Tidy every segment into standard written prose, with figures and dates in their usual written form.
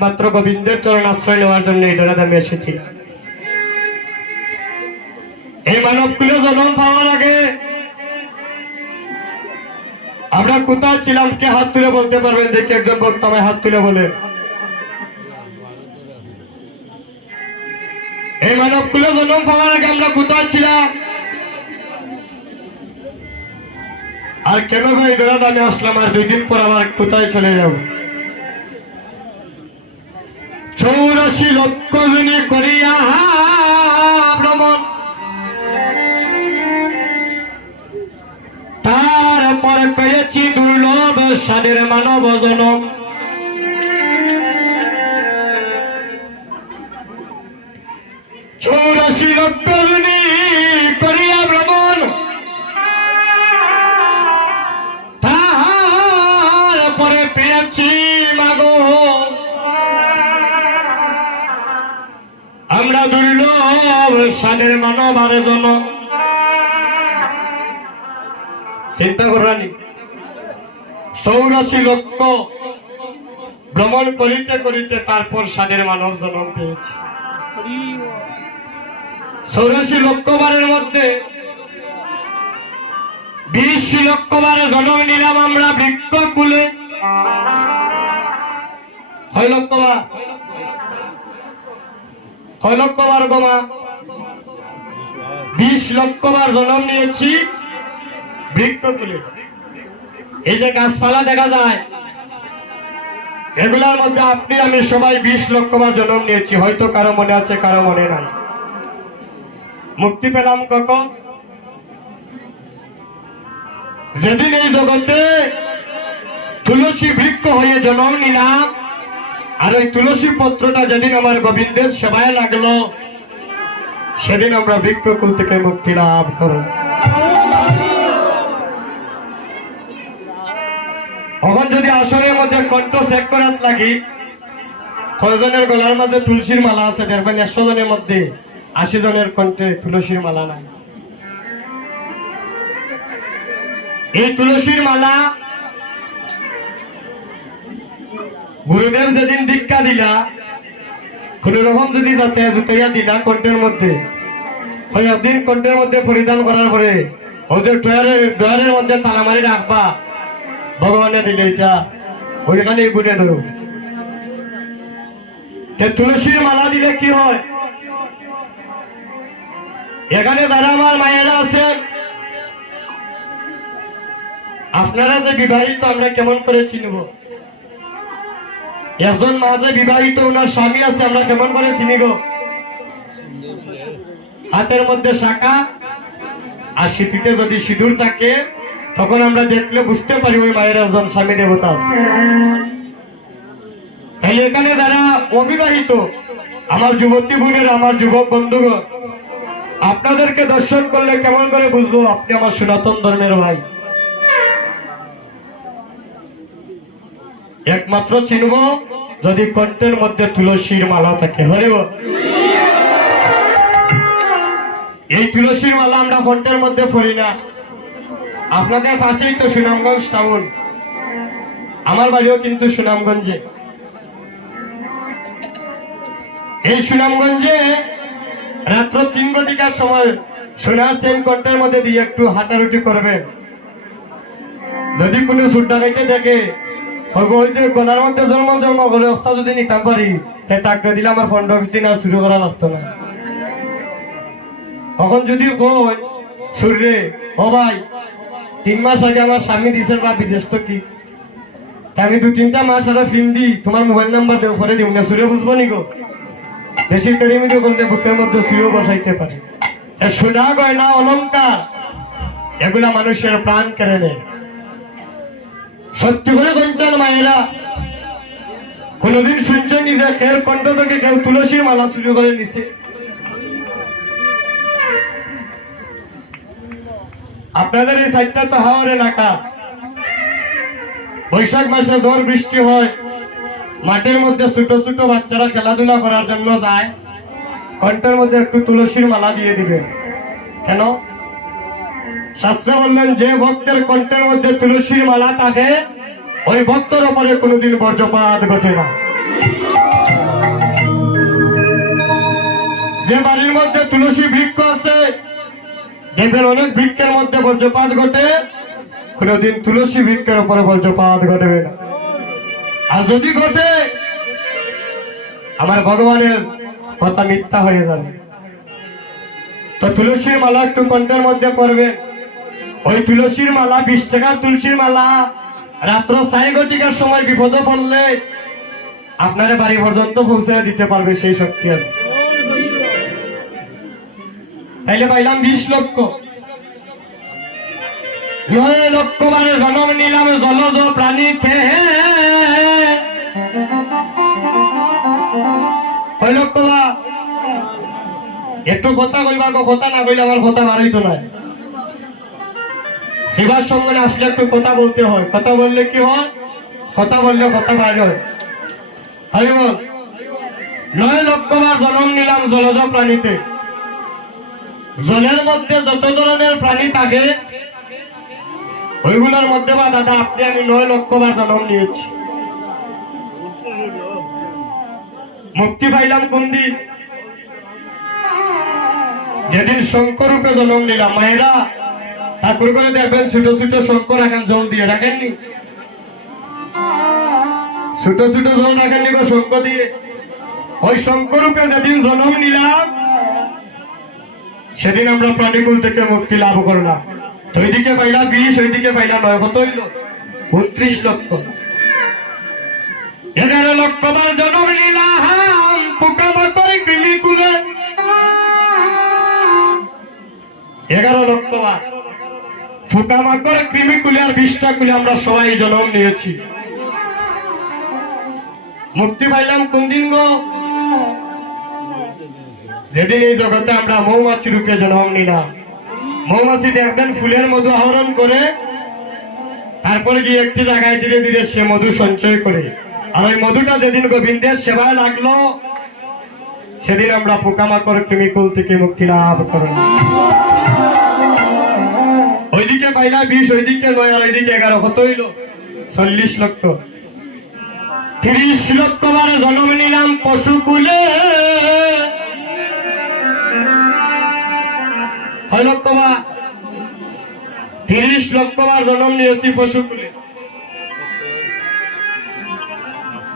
একমাত্র গোবিন্দের চরণ আশ্রয় নেওয়ার জন্য এই ধরাতে আমি এসেছি। এই মানবকুলে জন্ম পাওয়ার আগে আমরা কোথায় ছিলাম? কে হাত তুলে বলতে পারবেন? দেখি একজন বক্তা আমায় হাত তুলে বলেন। এই মানবকুলে জন্ম পাওয়ার আগে আমরা কোথায় ছিলাম? আর কেন ভাই বেড়াতে আমি আসলাম? আর 2 দিন পর আবার কোথায় চলে যাব? 84 লক্ষ জনী করিয়া ভ্রমণ, তারপর পেয়েছি দুর্লভ স্বাদের মানব জনম। 84 লক্ষ জনী করিয়া ভ্রমণ, তারপরে পেয়েছি মাগো আমরা দুর্লভ স্বাদের মানব আর জনম। চিন্তা করানি 84 লক্ষ ভ্রমণ করিতে করিতে তারপর স্বাদের মানব জন্ম পেয়েছি। 84 লক্ষ বারের মধ্যে 20 লক্ষ বার জন্ম নিলাম আমরা বৃক্ষ কুলে। 6 লক্ষ বার, 6 লক্ষ বার গোমা 20 লক্ষ বার জন্ম নিয়েছি বৃক্ষকুলে। এই যে গাছপালা দেখা যায় এগুলোর মধ্যে আপনি আমি সবাই 20 লক্ষ বার জন্ম নিয়েছি। হয়তো কারো মনে আছে, কারো মনে নাই। মুক্তি পেলাম কখন? যেদিন এই জগতে তুলসী বৃক্ষ হয়ে জন্ম নিলাম, আর ওই তুলসী পত্রটা যেদিন আমার গোবিন্দের সেবায় লাগলো, সেদিন আমরা বৃক্ষকুল থেকে মুক্তি লাভ করব। এখন যদি আসরের মধ্যে কণ্ঠ চেক করার লাগি, কয়জনের গলার মাঝে তুলসীর মালা আছে? দেখবেন 100 জনের মধ্যে 80 জনের কণ্ঠে তুলসীর মালা নাই। এই তুলসীর মালা গুরুদেব যেদিন দীক্ষা দিলা, কোন রকম যদি যাতে জুতাইয়া দিলা কণ্ঠের মধ্যে, দিন কণ্ঠের মধ্যে পরিধান করার পরে ওই যে ডয়ারের মধ্যে তালা মারি রাখবা, ভগবানে দিলে এটা ওইখানে গুনে ধরো। তুলসীর মালা দিলে কি হয়? এখানে যারা আমার মায়েরা আছেন, আপনারা যে বিবাহিত, আমরা কেমন করে চিনব? একজন মা যে বিবাহিত, ওনার স্বামী আছে, আমরা কেমন করে চিনিব? হাতের মধ্যে শাখা আর সিঁথিতে যদি সিঁদুর থাকে, তখন আমরা দেখলে বুঝতে পারি ওই মায়ের একজন স্বামী দেবতা আছে। তাই এখানে যারা অবিবাহিত আমার যুবতী বোনের, আমার যুবক বন্ধুগণ, আপনাদেরকে দর্শন করলে কেমন করে বুঝবো আপনি আমার সনাতন ধর্মের ভাই? একমাত্র চিনব যদি কণ্ঠের মধ্যে তুলসীর মালা থাকে। হরে বল। এই তুলসীর মালা আমরা কণ্ঠের মধ্যে পড়ি না। আপনাদের পাশেই তো সুনামগঞ্জ টাউন, আমার বাড়িও কিন্তু সুনামগঞ্জে। এই সুনামগঞ্জে রাত্র 3 ঘটিকার সময় সোনার চেন কণ্ঠের মধ্যে দিয়ে একটু হাঁটারুটি করবেন। যদি কোনো সুড্ডা খাইতে দেখে, ওই যে গলার মধ্যে জন্ম করে অবস্থা যদি নিতাম পারি, তাই টাকা দিলে আমার 15-20 দিন আর শুরু করা লাগতো না। তখন যদি কই সুরে, ও ভাই 3 মাস আগে আমার স্বামী দিছে বা বিদেশ তো কি, আমি 2-3টা মাস আরো ফিল্ম দিই, তোমার মোবাইল নাম্বার দেও, পরে দিব না, সুরে বুঝবো নি গো। বেশি টেরিমিটো করলে বুকের মধ্যে সুরেও বসাইতে পারে। সোনা গয়না অলংকার এগুলা মানুষের প্রাণ কেড়ে নেয়। সত্যি করে বলছেন মায়েরা, কোনদিন শুনছেন যে কেউ কণ্ঠ থেকে কেউ তুলসীর মালা চুরি করে নিছে? আপনাদের এই সাইডটা তো হাওড় এলাকা, বৈশাখ মাসে ঝড় বৃষ্টি হয়, মাঠের মধ্যে ছোট ছোট বাচ্চারা খেলাধুলা করার জন্য যায়, কণ্ঠের মধ্যে একটু তুলসীর মালা দিয়ে দিবেন। কেন? শাস্ত্রে বললেন যে ভক্তের কণ্ঠের মধ্যে তুলসীর মালা থাকে, ওই ভক্তের উপরে কোনোদিন বজ্রপাত ঘটে না। যে বাড়ির মধ্যে তুলসী বৃক্ষ আছে দেখবেন অনেক বৃক্ষের মধ্যে বজ্রপাত ঘটে, কোনদিন তুলসী বৃক্ষের উপরে বজ্রপাত ঘটবে না। আর যদি ঘটে আমার ভগবানের কথা মিথ্যা হয়ে যাবে। তো তুলসীর মালা একটু কণ্ঠের মধ্যে পড়বে। ওই তুলসীর মালা 20 টাকার তুলসীর মালা রাত্র 4 ঘটিকার সময় বিপদে পড়লে আপনার বাড়ি পর্যন্ত পৌঁছে দিতে পারবে, সেই শক্তি আছে। তাইলে পাইলাম 20 লক্ষ। 9 লক্ষ বারে জন্ম নিলাম জলজ প্রাণীতে। কয় লক্ষ বা একটু কথা কইবা, কথা না কইলে আমার কথা বাড়াইত না। সেবার সঙ্গে আসলে একটু কথা বলতে হয়, কথা বললে কি হয়, কথা বললে কথা বার হয়। হরি বল। 9 লক্ষ বার জন্ম নিলাম জলজ প্রাণীতে। জলের মধ্যে যত ধরনের প্রাণী থাকে ওইগুলোর মধ্যে বা দাদা আপনি আমি 9 লক্ষ বার জন্ম নিয়েছি। মুক্তি পাইলাম কোন দিন? যেদিন শঙ্কর রূপে জন্ম নিলাম। মায়েরা ঠাকুর করে দেখবেন ছোট ছোট শঙ্কর রাখেন, জল দিয়ে রাখেননি? ছোট ছোট জল রাখেননি গো শঙ্খ দিয়ে? ওই শঙ্কর রূপে যেদিন জন্ম নিলাম সেদিন আমরা প্রাণীকুল থেকে মুক্তি লাভ করলাম। তো ওইদিকে পাইলাম 20, ওইদিকে পাইলাম 9, কত হইল? 29 লক্ষ। 11 লক্ষ বার জন্ম নিলাম পোকামাকড় কৃমিকুলে। 11 লক্ষ বার পোকামাকড় কৃমিকুলে আর 20টা কুলে আমরা সবাই জন্ম নিয়েছি। মুক্তি পাইলাম কোন দিন গো? যেদিন এই জগতে আমরা মৌমাছি রূপে জন্ম নিলাম। মৌমাছি দেখবেন ফুলের মধু আহরণ করে, তারপরে গিয়ে একটি জায়গায় ধীরে ধীরে সে মধু সঞ্চয় করে। আর ওই মধুটা যেদিন গোবিন্দের সেবায় লাগলো সেদিন আমরা পোকামাকড় কৃমিকুল থেকে মুক্তি লাভ করলাম। ওইদিকে পাইলা 20, ওইদিকে 9, আর ওইদিকে 11, কত হইল? 40 লক্ষ। 30 লক্ষ বার জন্ম নিলাম পশুকুলে। 6 লক্ষ বার 30 লক্ষ বার জন্ম নিয়েছি পশুকুলে।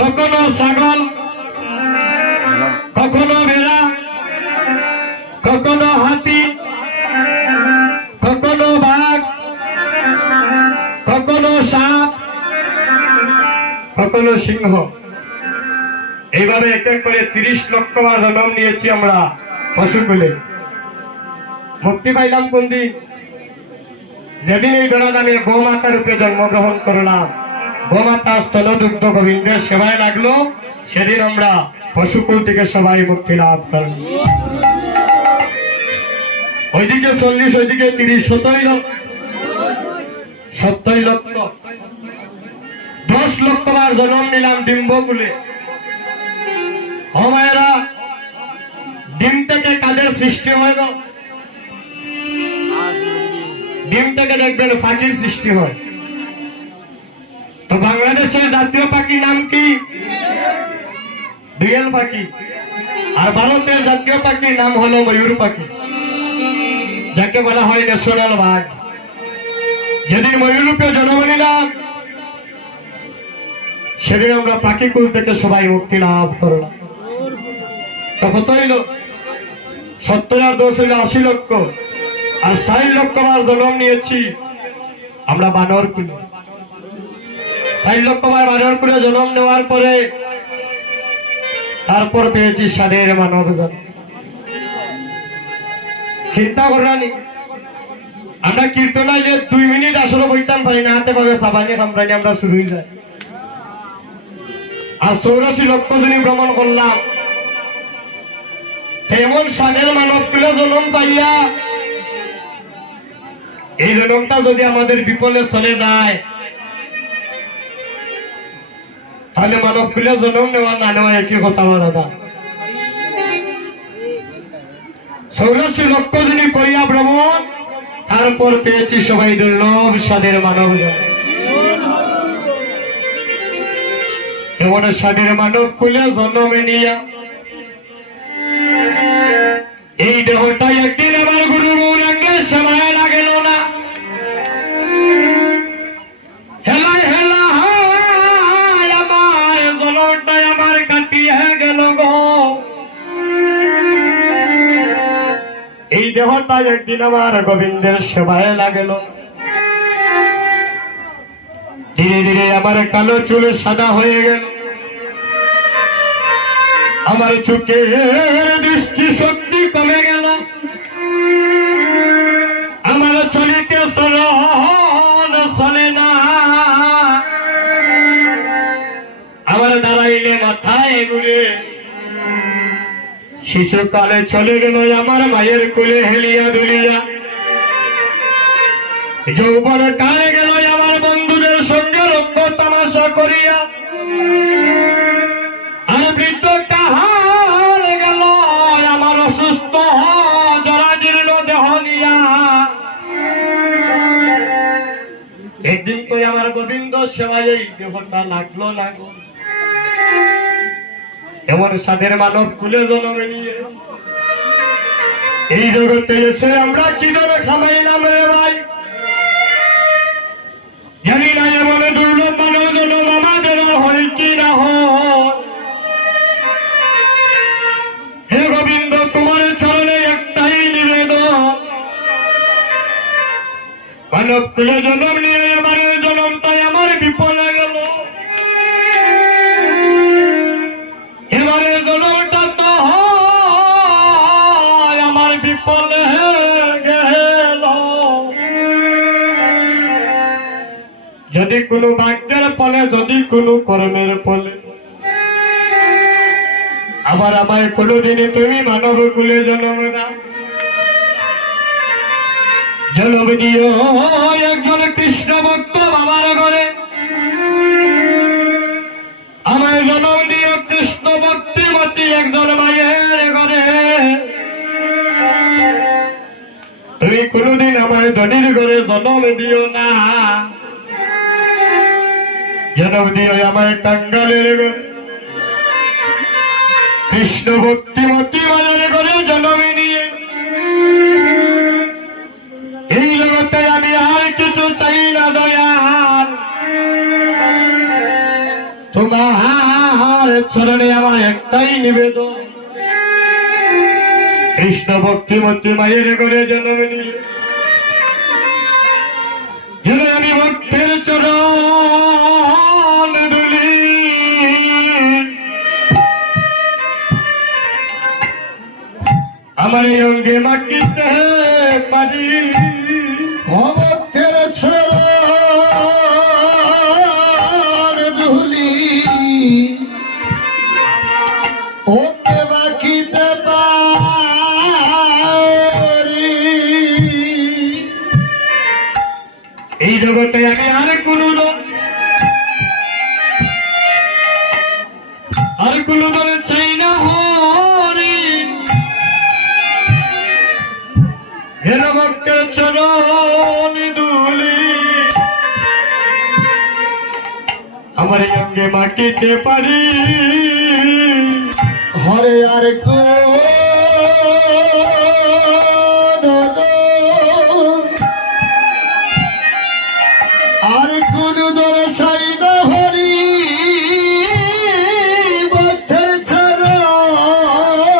কখনো ছাগল, কখনো ভেড়া, কখনো হাতি, কখনো বাঘ, কখনো সাপ, কখনো সিংহ। এইভাবে এক এক করে 30 লক্ষ বার জন্ম নিয়েছি আমরা পশুকুলে। মুক্তি পাইলাম কোন দিন? যেদিন এই বেড়া আমি গোমাতা রূপে জন্মগ্রহণ করলাম, গোমাতা স্তনদুগ্ধ গোবিন্দের সেবায় লাগলো, সেদিন আমরা পশুকুল থেকে সবাই মুক্তি লাভ করলাম। ওইদিকে 40, ওইদিকে 30, 70 লক্ষ। 10 লক্ষ বার জন্ম নিলাম ডিম্বকুলে। ও মায়েরা, ডিম থেকে কাদের সৃষ্টি হয় গো? ডিম থেকে দেখবেন পাখির সৃষ্টি হয়। তো বাংলাদেশের জাতীয় পাখির নাম কি? দোয়েল পাখি। আর ভারতের জাতীয় পাখির নাম হলো ময়ূর পাখি, যাকে বলা হয় ন্যাশনাল বার্ড। যেদিন ময়ূর রূপে জন্ম নিলাম সেদিন আমরা পাখিকুল থেকে সবাই মুক্তি লাভ করলাম। তো কত হইল? 70 আর 10 হইল 80 লক্ষ। আর 4 লক্ষ বার জন্ম নিয়েছি আমরা বানর কুলে। 4 লক্ষ বার বানর কুলে জন্ম নেওয়ার পরে তারপর পেয়েছি সাধের মানব জন্ম। চিন্তা করানি আমরা কীর্তনায় যে 2 মিনিট আসলে বইতাম পারি না, হাতে পাবে সাবানি খামরানি আমরা শুরু হয়ে যায়। আর 84 লক্ষ দিনই ভ্রমণ করলাম। এমন সাধের মানব কুলে জন্ম পাইয়া এই জন্মটা যদি আমাদের বিপলে চলে যায় তাহলে মানব কুলে জন্ম নেওয়া না নেওয়া একই কথা আমার দাদা। 84 লক্ষ দিনই করিয়া ভ্রমণ, তারপর পেয়েছি সবাই দুর্লভ সাধের মানব জন্ম। এমন সাধের মানব কুলে জন্মে নিয়া এই দেহটা একদিন আমার গুরু গৌরাঙ্গের সেবায় লাগেল না, হেলায় হেলা আমার জলটাই আমার কাটিয়ে গেল গো। এই দেহটা একদিন আমার গোবিন্দের সেবায় লাগেল, ধীরে ধীরে আমার কালো চুল সাদা হয়ে গেল, আমার চোখের দৃষ্টি শক্তি কমে গেল, আমার চলিতে চলন চলে না, আমার দাঁড়াইলে মাথায় ঘুরে। শিশুকালে চলে গেল আমার মায়ের কোলে হেলিয়া দুলিয়া, যৌবন কালে গেল আমার বন্ধুদের সঙ্গে রঙ্গ তামাশা করিয়া, আর বৃদ্ধ কাহাল গেল আমার অসুস্থ জরাজীর্ণ দেহ নিয়া। একদিন তো আমার গোবিন্দ সেবায় এই দেহটা লাগলো না গো, এমন সাধের মানব কুলে জন্মে নিয়ে এই জগতে এসে আমরা কি ধরে খামাইলাম রে ভাই, জানি না এমন দুর্লভ মানব জন্ম আমাদের হয় কি না হয়। হে গোবিন্দ, তোমার চরণে একটাই নিবেদন, মানব কুলে জন্ম নিয়ে আমার জন্মটাই আমার বিফলে গেল, এবারে জন্মটা তো হয় আমার বিফলে গেল। যদি কোনো ভাগ্যের ফলে, যদি কোনো কর্মের ফলে আবার আমায় কোনোদিনই তুমি মানব কুলে জন্ম দাও, জন্ম দিও একজন কৃষ্ণ ভক্ত বাবার ঘরে, আমায় জন্ম দিও কৃষ্ণ ভক্তিমতী একজন মায়ের ঘরে। তুমি কোনোদিন আমায় ধনির ঘরে জন্ম দিও না, জন্ম দিও আমায় কাঙ্গালের ঘরে, কৃষ্ণ ভক্তিমতী মায়ের ঘরে জন্ম নিয়ে। এই জগতে আমি আর কিছু চাই না দয়াল, তোমার চরণে আমার একটাই নিবেদন, কৃষ্ণ ভক্তিমতী মায়ের ঘরে জন্ম নিয়ে যেন আমি ভক্তের চরণ দুলি, আমার এই অঙ্গে মাখিতে পারি ভক্তের চরণ ধুলি, ওকে মাখিতে পারি। এই জগতে আমি আর কোনো দল চাই না হরি, যেন ভক্তের চরণ ধুলি আমার এই অঙ্গে মাটিতে পারি। হরে আর আর কোন দল চাই না হরি, ভক্তের চরণ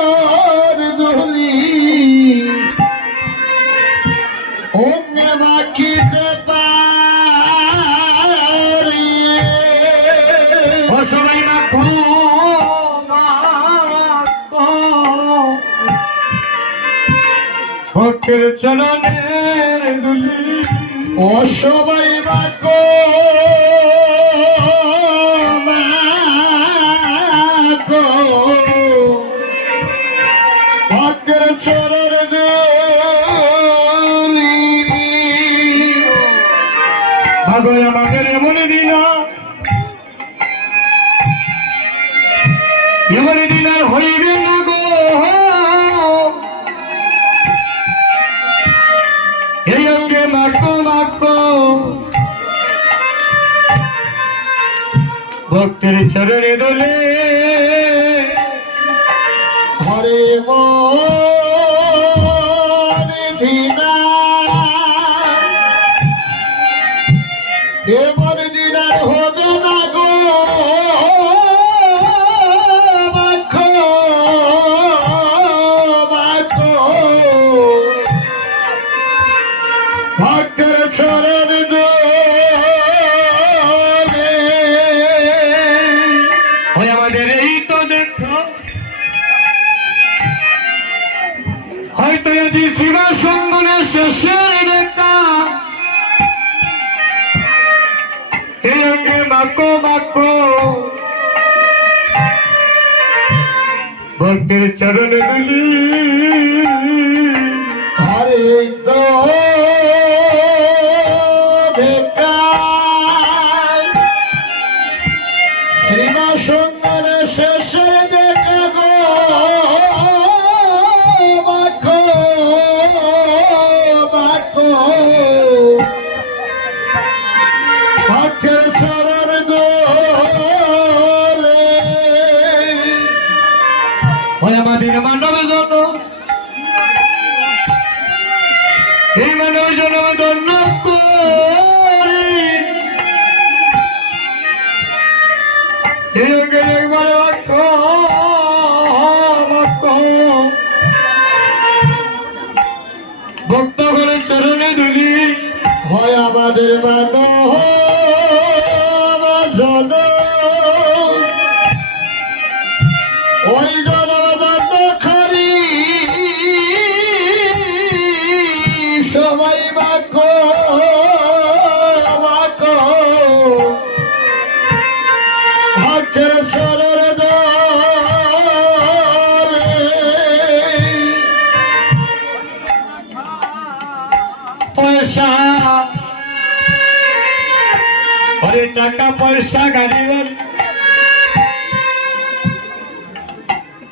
ধুলি, ওকে মাখিতে পারি। ও সবাই মাখো মাখো ভক্তের চরণের ধুলি, ও সবাই মাখো মাখো ভক্তের চরণ ধুলি। ভাগো আমাদের এমন দিন, এমন দিন আর হইবে না গো, এই অঙ্গে মাখো মাখো ভক্তের চরণে দোলে। হরে কিসের রেখা এই অঙ্গে মাকো মাকো ভক্তের চরণ দুলি হরে তো বেকার শ্রীমা সুন্দর শেষে দেখা গো বাকো বাকো ভক্তের চরণ দোলে ওই আমাদের মানবের জন্য এই মানবের জন্য আমি ধন্য করি এই অঙ্গে একবারে ভক্ত করে চরণে দুলি হয় আমাদের জন ওই জনমদন খরি সবাই বাকো বাকো ভক্তের চরণ দোলে পয়সা ওরে টাকা পয়সা গাড়ি বাড়ি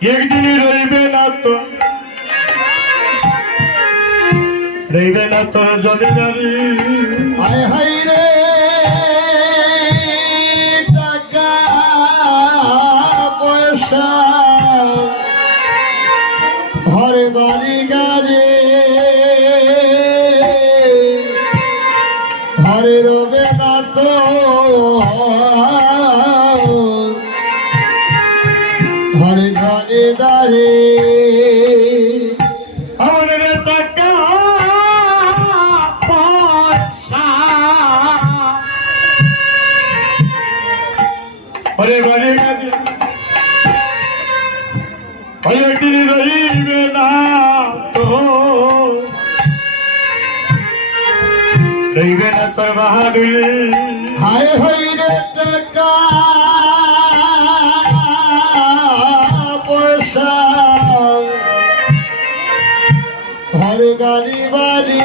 একদিনই রইবে না তো রইবে না তোর জমিদারি হায় হায় রে টাকা পয়সা ঘরে বাড়ি গাড়ি ঘরে রবে না তো ঘরে ঘরে দাঁড়িয়ে আমাদের টাকা পয়সা ওরে বাড়ি গাড়ি ওই একদিনই রইবে না তো রইবে না তোর বাহাদুরি হায় হায় রে টাকা পয়সা ঘরে গাড়ি বাড়ি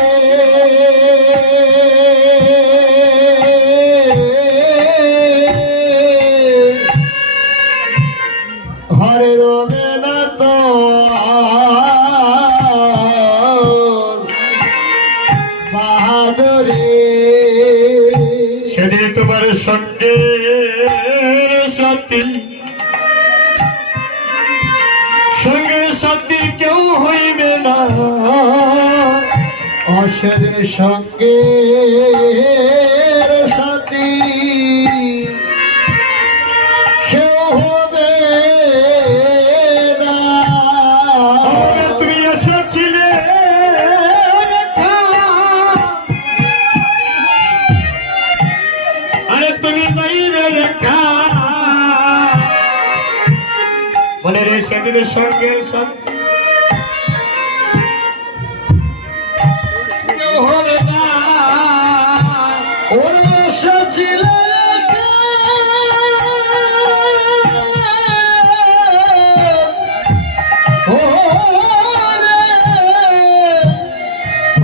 ঘরে রবে না তো বাহাদুরি সেদিন তোমার সঙ্গে সাথী সঙ্গে সাথী কেউ হইবে না অসের সঙ্গে সাথী কেউ হবে না তুমি এসেছিলে আরে তুমি বাইরে লেখা বলে রে সেদিনের সঙ্গে সাথী কেউ হবে না ওরে এসেছিল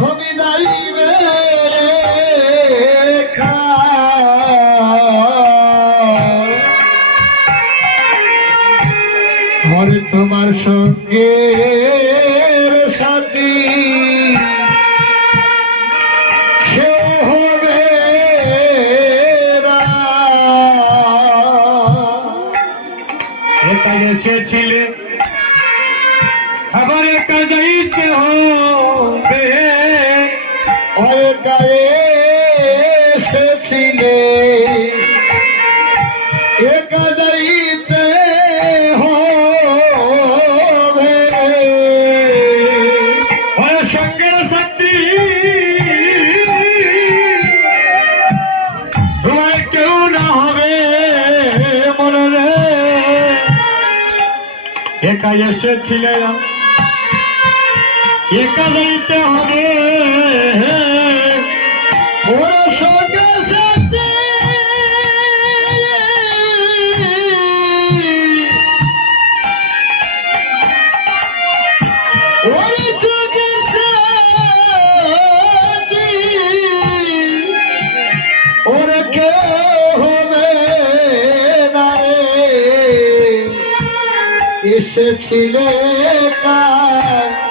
আমি নাইবে হরে তোমার সঙ্গে সাথী সে হবে না। একা এসেছিলে আবার একা যাইতে হবে ওই গায়ে এসেছিলে একা যাইতে হবে ওর সঙ্গে সাথী তোমার কেউ না হবে মনে রে একা এসেছিলে একা যাইতে হবে ওর সঙ্গে সাথে ওর সঙ্গে সাথে ওর কেউ হবে না রে এসেছিলে কার